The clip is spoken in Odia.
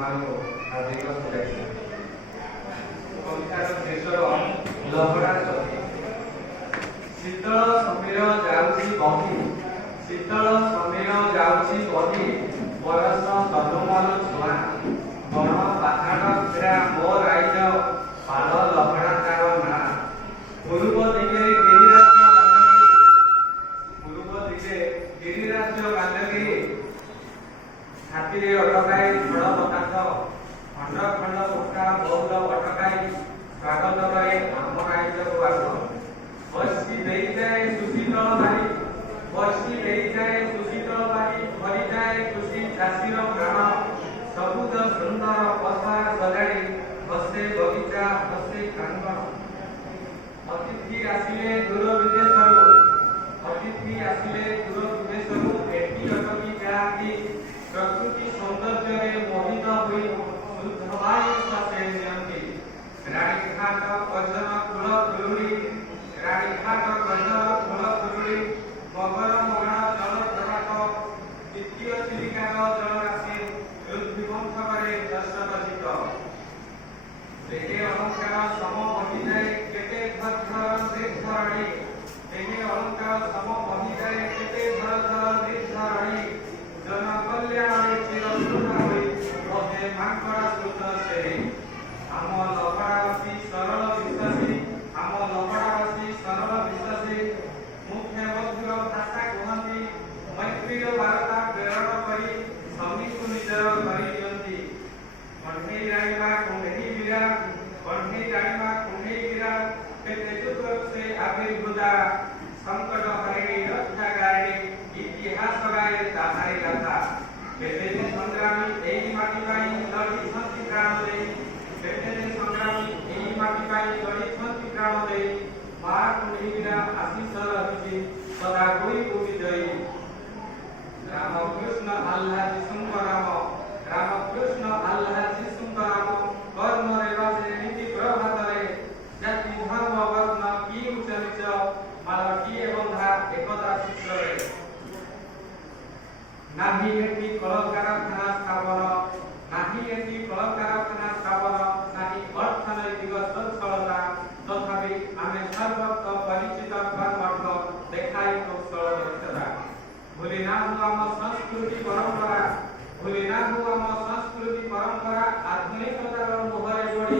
ଆପଣମାନଙ୍କୁ ହାର୍ଦ୍ଦିକ ଶୁଭେଚ୍ଛା। କବିତାର ଶୀର୍ଷକ ଲହଡ଼ା ଚହୀ। ଶୀତଳ ସମୀର ଯାଉଛି ବହି, ଶୀତଳ ସମୀର ଯାଉଛି ବହି, ବୟସ ତନୁମନ ଛୁଆ, ବଣ ପାହାଡ଼ ଘେରା ମୋ ରାଇଜ, ପାଲ ଲହଡ଼ା ତାର ନାଁ। ପୂର୍ବ ଦିଗେ ଗିରିରାଜ୍ୟ ଗାନ୍ଧଗିରି, ହାତୀରେ ଅଟକାଇ ଝଡ଼ ପକାଶ, ଖଣ୍ଡ ଖଣ୍ଡ ପକା ବଉଳ ଅଟକାଇ, ସ୍ୱାଗତ କରେ ଆମ ରାଇଜକୁ ଆସ। ବସି ଦେଇଯାଏ ସୁଶୀତଳ ବାରି, ବସି ଦେଇଯାଏ ସୁଶୀତଳ ବାରି, ଭରିଯାଏ ଖୁସି ଚାଷୀର ପ୍ରାଣ। ସବୁଜ ସୁନ୍ଦର ପସାର ସଜାଡ଼ି, ହସେ ବଗିଚା ହସେ ପ୍ରାଙ୍ଗଣ। ଅତିଥି ଆସିଲେ ଦୂର ବିଦେଶରୁ, ଅତିଥି ଆସିଲେ ଦୂର ବିଦେଶରୁ, ଏଠି ଅଟକି ଯାଆନ୍ତି ପ୍ରକୃତି ସୌନ୍ଦର୍ଯ୍ୟରେ ମୋହିତ ହୋଇ ଶୁଦ୍ଧ ବାୟୁ ଶ୍ୱାସେ ନିଅନ୍ତି। ରାଣୀଘାଟ କଜନ କୂଳ କୁରୁଡ଼ି, ରାଣୀଘାଟ କଜନ କୂଳ କୁରୁଡ଼ି, ମଗର ମଗଣ ଜଳ ପ୍ରଭାତ, ଦ୍ୱିତୀୟ ଚିଲିକାର ଜଳରାଶି ହୃଦ୍ବିବଂଶ କରେ ଦର୍ଶକ ଚିତ୍ତ। ଦେହେ ଅଳଙ୍କାର ସମ ବହିଯାଏ କେତେ ଧର ଧରଣୀ, ଦେହେ ଅଳଙ୍କାର ସମ ବହିଯାଏ କେତେ ଧର ଧରଣୀ। ଜନ କଲ୍ୟାଣରେ ଚିରସ୍ମୃତ ହୋଇ ବହେ ମାଙ୍କଡ଼ ସ୍ମୃତ ସେ। ଆମ ଲହଡ଼ାବାସୀ ସରଳ ବିଶ୍ୱାସୀ, ଆମ ଲହଡ଼ାବାସୀ ସରଳ ବିଶ୍ୱାସୀ, ମୁଖେ ମଧୁର ଭାଷା କୁହନ୍ତି, ମୈତ୍ରୀର ବାର୍ତ୍ତା ପ୍ରେରଣ କରି ସ୍ୱାମୀକୁ ନିଜର କରି ଦିଅନ୍ତି। କଣ୍ଢେଇ ରାଣିମା କୁଣ୍ଢେଇ ବିରା, କଣ୍ଢେଇ ରାଣିମା କୁଣ୍ଢେଇ ବିରା, କେତେ ଯୁଗରୁ ସେ ଆବିର୍ଭୂତା। ସଂକଟ ହରିଣୀ ରକ୍ଷାକାରିଣୀ, ଇତିହାସ ଗାଏ ତାହାରି ଗାଥା। କେତେ ଯେ ସଂଗ୍ରାମୀ ଏଇ ମାଟି ପାଇଁ ଲଢ଼ିଛନ୍ତି ପ୍ରାଣ ଦେଇ, କେତେ ଯେ ସଂଗ୍ରାମୀ ଏଇ ମାଟି ପାଇଁ ଲଢ଼ିଛନ୍ତି ପ୍ରାଣ ଦେଇ। ମା କୁଣ୍ଢେଇ ବିରା ଆଶିଷ ରହିଛି ସଦା ହୋଇକୁ ବିଜୟୀ। ରାମକୃଷ୍ଣ ଆଲ୍ଲାହ ଯୀଶୁଙ୍କ ନାମ, ରାମକୃଷ୍ଣ ଆଲ୍ଲାହ ଯୀଶୁଙ୍କ ନାମ, କର୍ମରେ ବାଜେ ନୀତି ପ୍ରଭାତରେ। ଜାତି ଧର୍ମ ବର୍ଣ୍ଣ କି ଉଚ୍ଚ ନିଚ, ମାଳଟିଏ ବନ୍ଧା ଏକତା ସୂତ୍ରରେ। ନାହିଁ ଏଠି କଳକାରଖାନା ସ୍ଥାପନ, ନାହିଁ ଏଠି କଳକାରଖାନା ସ୍ଥାପନ, ନାହିଁ ଅର୍ଥନୈତିକ ସ୍ୱଚ୍ଛଳତା, ତଥାପି ଆମେ ସର୍ବତ୍ର ପରିଚିତ କର୍ମଠ ଦେଖାଇ କୌଶଳ ଦକ୍ଷତା। ଭୁଲି ନାହୁଁ ଆମ ସଂସ୍କୃତି ପରମ୍ପରା, ଭୁଲି ନାହୁଁ ଆମ ସଂସ୍କୃତି ପରମ୍ପରା। ଆଧୁନିକତାର ମୋହରେ ପଡ଼ି